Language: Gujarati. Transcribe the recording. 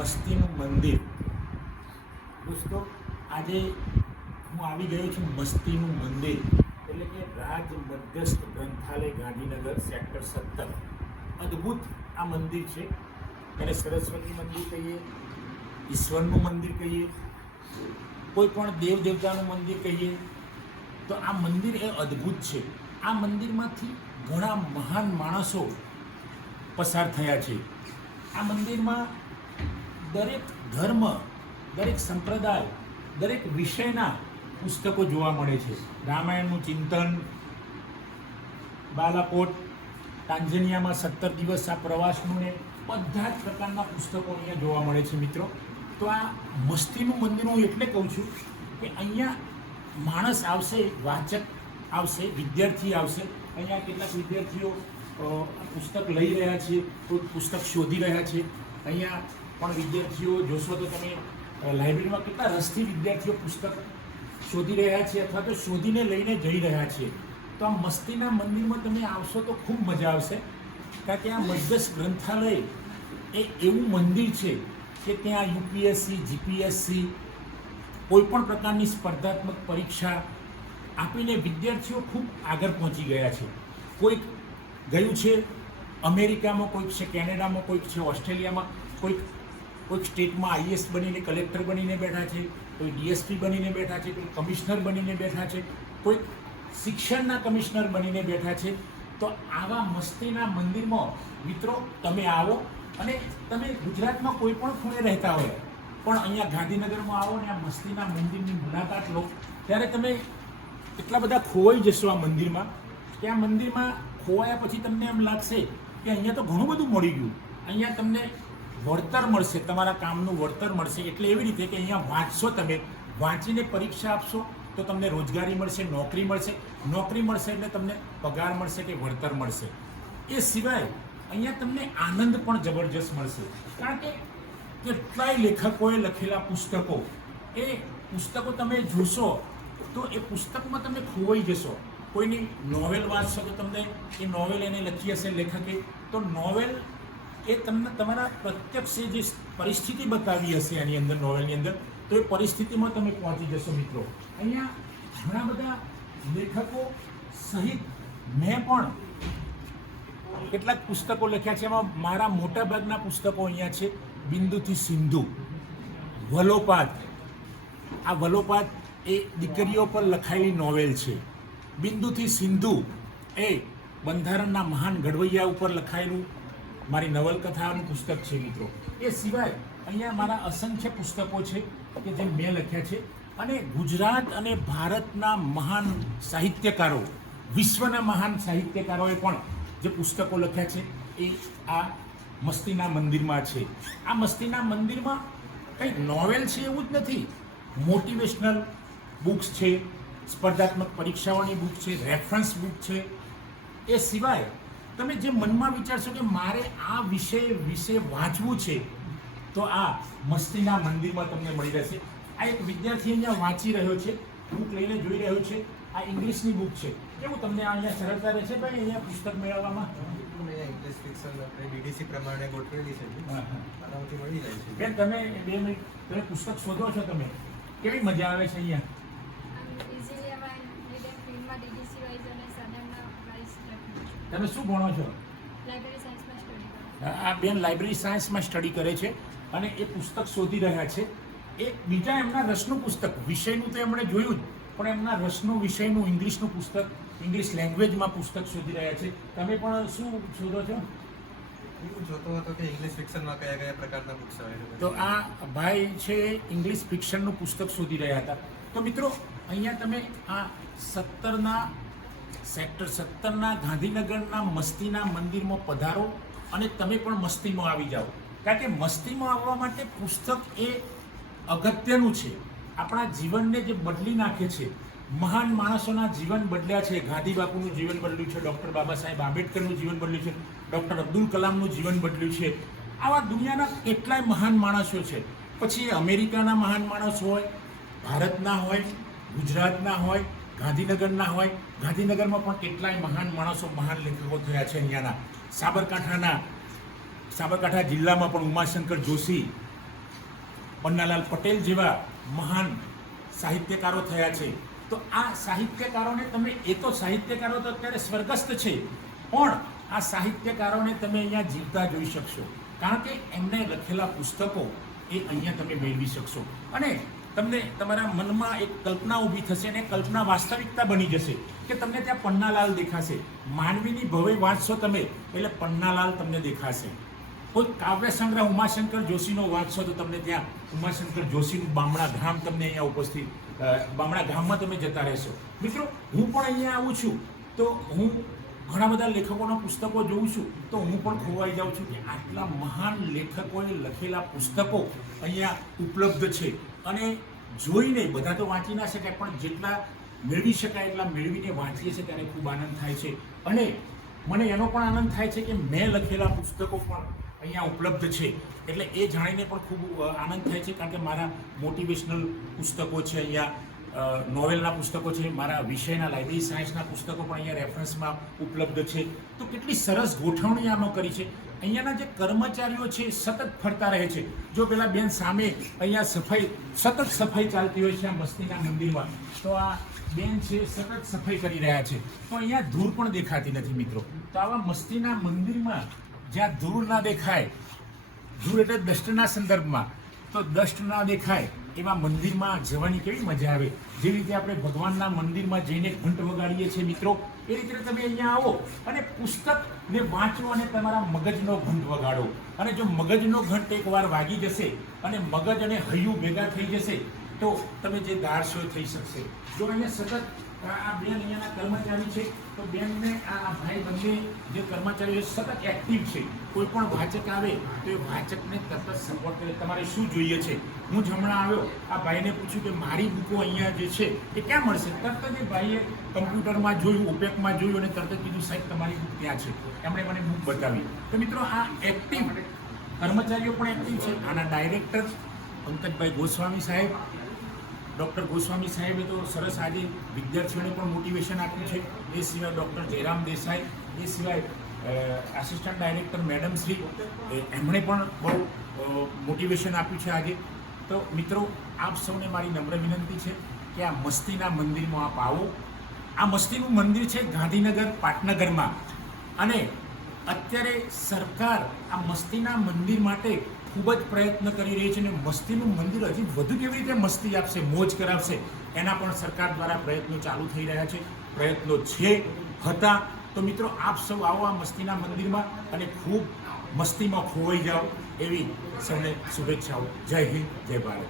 મસ્તીનું મંદિર. દોસ્તો, આજે હું આવી ગયો છું મસ્તીનું મંદિર, એટલે કે રાજ મધ્યસ્થ ગ્રંથાલય ગાંધીનગર સેક્ટર 17. અદ્ભુત આ મંદિર છે. એને સરસ્વતી મંદિર કહીએ, ઈશ્વરનું મંદિર કહીએ, કોઈ પણ દેવ દેવતાનું મંદિર કહીએ, તો આ મંદિર એ અદ્ભુત છે. આ મંદિરમાંથી ઘણા મહાન માણસો પસાર થયા છે. આ મંદિરમાં દરેક ધર્મ, દરેક સંપ્રદાય, દરેક વિષયના પુસ્તકો જોવા મળે છે. રામાયણનું ચિંતન, બાલાકોટ, તાંઝેનિયામાં 17 દિવસ આ પ્રવાસનું ને બધા જ પ્રકારના પુસ્તકો અહીંયા જોવા મળે છે. મિત્રો, તો આ મસ્તીનું મંદિર હું એટલે કહું છું કે અહીંયા માણસ આવશે, વાચક આવશે, વિદ્યાર્થી આવશે. અહીંયા કેટલાક વિદ્યાર્થીઓ પુસ્તક લઈ રહ્યા છે, કોઈ પુસ્તક શોધી રહ્યા છે. અહીંયા પણ વિદ્યાર્થીઓ જોશો તો તમે લાઇબ્રેરીમાં કેટલા રસથી વિદ્યાર્થીઓ પુસ્તક શોધી રહ્યા છે અથવા તો શોધીને લઈને જઈ રહ્યા છે. તો આ મસ્તીના મંદિરમાં તમે આવશો તો ખૂબ મજા આવશે, કારણ કે આ મધ્યસ્થ ગ્રંથાલય એ એવું મંદિર છે કે ત્યાં યુપીએસસી, જીપીએસસી, કોઈ પણ પ્રકારની સ્પર્ધાત્મક પરીક્ષા આપીને વિદ્યાર્થીઓ ખૂબ આગળ પહોંચી ગયા છે. કોઈક ગયું છે અમેરિકામાં, કોઈક છે કેનેડામાં, કોઈક છે ઓસ્ટ્રેલિયામાં, કોઈક સ્ટેટમાં આઈએએસ બનીને કલેક્ટર બનીને બેઠા છે, કોઈ ડીએસપી બનીને બેઠા છે, કોઈ કમિશનર બનીને બેઠા છે, કોઈક શિક્ષણના કમિશનર બનીને બેઠા છે. તો આવા મસ્તીના મંદિરમાં મિત્રો તમે આવો, અને તમે ગુજરાતમાં કોઈ પણ ખૂણે રહેતા હોય પણ અહીંયા ગાંધીનગરમાં આવો ને આ મસ્તીના મંદિરની મુલાકાત લો, ત્યારે તમે એટલા બધા ખોવાઈ જશો આ મંદિરમાં કે આ મંદિરમાં ખોવાયા પછી તમને એમ લાગશે કે અહીંયા તો ઘણું બધું મળી ગયું. અહીંયા તમને વળતર મળશે, તમારા કામનું વળતર મળશે. એટલે એવી રીતે કે અહીંયા વાંચશો, તમે વાંચીને પરીક્ષા આપશો તો તમને રોજગારી મળશે, નોકરી મળશે. નોકરી મળશે એટલે તમને પગાર મળશે કે વળતર મળશે. એ સિવાય અહીંયા તમને આનંદ પણ જબરજસ્ત મળશે, કારણ કે કેટલાય લેખકોએ લખેલા પુસ્તકો, એ પુસ્તકો તમે જોશો તો એ પુસ્તકમાં તમે ખોવાઈ જશો. કોઈની નોવેલ વાંચશો તો તમને એ નોવેલ એને લખી હશે લેખકે, તો નોવેલ એ તમને તમારા પ્રત્યક્ષે જે પરિસ્થિતિ બતાવી હશે એની અંદર, નોવેલની અંદર, તો એ પરિસ્થિતિમાં તમે પહોંચી જશો. મિત્રો, અહીંયા ઘણા બધા લેખકો સહિત મેં પણ કેટલાક પુસ્તકો લખ્યા છે. એમાં મારા મોટાભાગના પુસ્તકો અહીંયા છે. બિંદુથી સિંધુ, વલોપાત. આ વલોપાત એ દીકરીઓ પર લખાયેલી નોવેલ છે. બિંદુથી સિંધુ એ બંધારણના મહાન ઘડવૈયા ઉપર લખાયેલું મારી નવલકથાનું પુસ્તક છે. મિત્રો, એ સિવાય અહીંયા મારા અસંખ્ય પુસ્તકો છે કે જે મેં લખ્યા છે. અને ગુજરાત અને ભારતના મહાન સાહિત્યકારો, વિશ્વના મહાન સાહિત્યકારોએ પણ જે પુસ્તકો લખ્યા છે એ આ મસ્તીના મંદિરમાં છે. આ મસ્તીના મંદિરમાં કંઈક નોવેલ છે એવું જ નથી, મોટિવેશનલ બુક્સ છે, સ્પર્ધાત્મક પરીક્ષાઓની બુક છે, રેફરન્સ બુક છે. એ સિવાય તમે જે મનમાં વિચારશો કે મારે આ વિશે વાંચવું છે, તો આ મસ્તીના મંદિરમાં તમને મળી રહેશે. આ એક વિદ્યાર્થી અહીંયા વાંચી રહ્યો છે, બુક લઈને જોઈ રહ્યો છે. આ ઇંગ્લિશની બુક છે. કેવું તમને અહીંયા સરળતા રહેશે ભાઈ અહીંયા પુસ્તક મેળવવામાં? ઇંગ્લિશ ફિક્શન આપણે ડીડીસી પ્રમાણે ગોઠવેલી છે, આનામાંથી મળી જાય છે. બેન, તમે 2 મિનિટ, તમે પુસ્તક શોધો છો, તમે કેવી મજા આવે છે અહીંયા? તમે શું ભણો છો? આ બેન લાઇબ્રેરી સાયન્સમાં સ્ટડી કરે છે અને એ પુસ્તક શોધી રહ્યા છે. એ બીજા એમના રસનું પુસ્તક, વિષયનું તો એમણે જોયું જ, પણ એમના રસનું વિષયનું ઇંગ્લિશનું પુસ્તક, ઇંગ્લિશ લેંગ્વેજમાં પુસ્તક શોધી રહ્યા છે. તમે પણ શું શોધો છો? હું જોતો હતો કે ઇંગ્લિશ ફિક્શનમાં કયા કયા પ્રકારના બુક્સ અવેલેબલ. તો આ ભાઈ છે ઇંગ્લિશ ફિક્શનનું પુસ્તક શોધી રહ્યા હતા. તો મિત્રો, અહીંયા તમે આ સેક્ટર 17ના ગાંધીનગરના મસ્તીના મંદિરમાં પધારો અને તમે પણ મસ્તીમાં આવી જાઓ. કારણ કે મસ્તીમાં આવવા માટે પુસ્તક એ અગત્યનું છે. આપણા જીવનને જે બદલી નાખે છે, મહાન માણસોના જીવન બદલ્યા છે. ગાંધી બાપુનું જીવન બદલ્યું છે, ડૉક્ટર બાબા સાહેબ આંબેડકરનું જીવન બદલ્યું છે, ડૉક્ટર અબ્દુલ કલામનું જીવન બદલ્યું છે. આવા દુનિયાના કેટલાય મહાન માણસો છે. પછી એ અમેરિકાના મહાન માણસો હોય, ભારતના હોય, ગુજરાતના હોય, ગાંધીનગરના હોય. ગાંધીનગરમાં પણ કેટલાય મહાન માણસો, મહાન લેખકો થયા છે. અહીંયાના સાબરકાંઠા જિલ્લામાં પણ ઉમાશંકર જોશી, પન્નાલાલ પટેલ જેવા મહાન સાહિત્યકારો થયા છે. તો આ સાહિત્યકારોને તમે, એ તો સાહિત્યકારો તો અત્યારે સ્વર્ગસ્થ છે, પણ આ સાહિત્યકારોને તમે અહીંયા જીવતા જોઈ શકશો, કારણ કે એમને લખેલા પુસ્તકો એ અહીંયા તમે મેળવી શકશો. અને તમને તમારા મનમાં એક કલ્પના ઊભી થશે અને કલ્પના વાસ્તવિકતા બની જશે કે તમને ત્યાં પન્નાલાલ દેખાશે. માનવીની ભવે વાંચશો તમે એટલે પન્નાલાલ તમને દેખાશે. કોઈ કાવ્ય સંગ્રહ ઉમાશંકર જોશીનો વાંચશો તો તમને ત્યાં ઉમાશંકર જોશીનું બામણા ધામ તમને અહીંયા ઉપસ્થિત, બામણા ધામમાં તમે જતા રહેશો. મિત્રો, હું પણ અહીંયા આવું છું તો હું ઘણા બધા લેખકોના પુસ્તકો જોઉં છું તો હું પણ ખોવાઈ જાઉં છું કે આટલા મહાન લેખકોએ લખેલા પુસ્તકો અહીંયા ઉપલબ્ધ છે. અને જોઈને બધા તો વાંચી ના શકાય, પણ જેટલા મેળવી શકાય એટલા મેળવીને વાંચીએ છીએ ત્યારે ખૂબ આનંદ થાય છે. અને મને એનો પણ આનંદ થાય છે કે મેં લખેલા પુસ્તકો પણ અહીંયા ઉપલબ્ધ છે, એટલે એ જાણીને પણ ખૂબ આનંદ થાય છે. કારણ કે મારા મોટિવેશનલ પુસ્તકો છે, અહીંયા નોવેલના પુસ્તકો છે, મારા વિષયના લાઇબ્રેરી સાયન્સના પુસ્તકો પણ અહીંયા રેફરન્સમાં ઉપલબ્ધ છે. તો કેટલી સરસ ગોઠવણી આમાં કરી છે. અહીંયાના જે કર્મચારીઓ છે સતત ફરતા રહે છે. જો પેલા બેન સામે અહીંયા સતત સફાઈ ચાલતી હોય છે આ મસ્તીના મંદિરમાં, તો આ બેન છે સતત સફાઈ કરી રહ્યા છે, તો અહીંયા ધૂળ પણ દેખાતી નથી મિત્રો. તો આવા મસ્તીના મંદિરમાં જ્યાં ધૂળ ના દેખાય, ધૂળ એટલે દષ્ટના સંદર્ભમાં, તો દષ્ટ ના દેખાય એવા મંદિરમાં જવાની કેવી મજા આવે. જે રીતે આપણે ભગવાનના મંદિરમાં જઈને ઘંટ વગાડીએ છીએ મિત્રો, એ રીતે તમે અહીંયા આવો અને પુસ્તકને વાંચો અને તમારા મગજનો ઘંટ વગાડો. અને જો મગજનો ઘંટ એકવાર વાગી જશે અને મગજ અને હૈયું ભેગા થઈ જશે તો તમે જે ધારશો એ થઈ શકશે. જો અહીંયા સતત આ બેન અહીંયાના કર્મચારી છે, તો બેનને આ ભાઈ બંને જે કર્મચારીઓ સતત એક્ટિવ છે. કોઈ પણ વાચક આવે તો એ વાચકને તરત સપોર્ટ કરે. તમારે શું જોઈએ છે? હું જ હમણાં આવ્યો, આ ભાઈને પૂછ્યું કે મારી બુકો અહીંયા જે છે એ ક્યાં મળશે? તરત જ એ ભાઈએ કમ્પ્યુટરમાં જોયું, ઓપેકમાં જોયું અને તરત જ કીધું સાહેબ તમારી બુક ત્યાં છે. એમણે મને બુક બતાવી. તો મિત્રો, આ એક્ટિવ કર્મચારીઓ પણ એક્ટિવ છે. આના ડાયરેક્ટર પંકજભાઈ ગોસ્વામી સાહેબ, ડૉક્ટર ગોસ્વામી સાહેબે તો સરસ આજે વિદ્યાર્થીઓને પણ મોટિવેશન આપ્યું છે. એ સિવાય ડૉક્ટર જયરામ દેસાઈ, એ સિવાય આસિસ્ટન્ટ ડાયરેક્ટર મેડમ શ્રી, એમણે પણ બહુ મોટિવેશન આપ્યું છે આજે. તો મિત્રો, આપ સૌને મારી નમ્ર વિનંતી છે કે આ મસ્તીના મંદિરમાં આપ આવો. આ મસ્તીનું મંદિર છે ગાંધીનગર પાટનગરમાં, અને અત્યારે સરકાર આ મસ્તીના મંદિર માટે ખૂબ જ પ્રયત્ન કરી રહી છે. અને મસ્તીનું મંદિર હજી વધુ કેવી રીતે મસ્તી આપશે, મોજ કરાવશે, એના પણ સરકાર દ્વારા પ્રયત્નો ચાલુ થઈ રહ્યા છે. પ્રયત્નો હતા. તો મિત્રો, આપ સૌ આવો આ મસ્તીના મંદિરમાં અને ખૂબ મસ્તીમાં ખોવાઈ જાઓ એવી સૌને શુભેચ્છાઓ. જય હિન્દ, જય ભારત.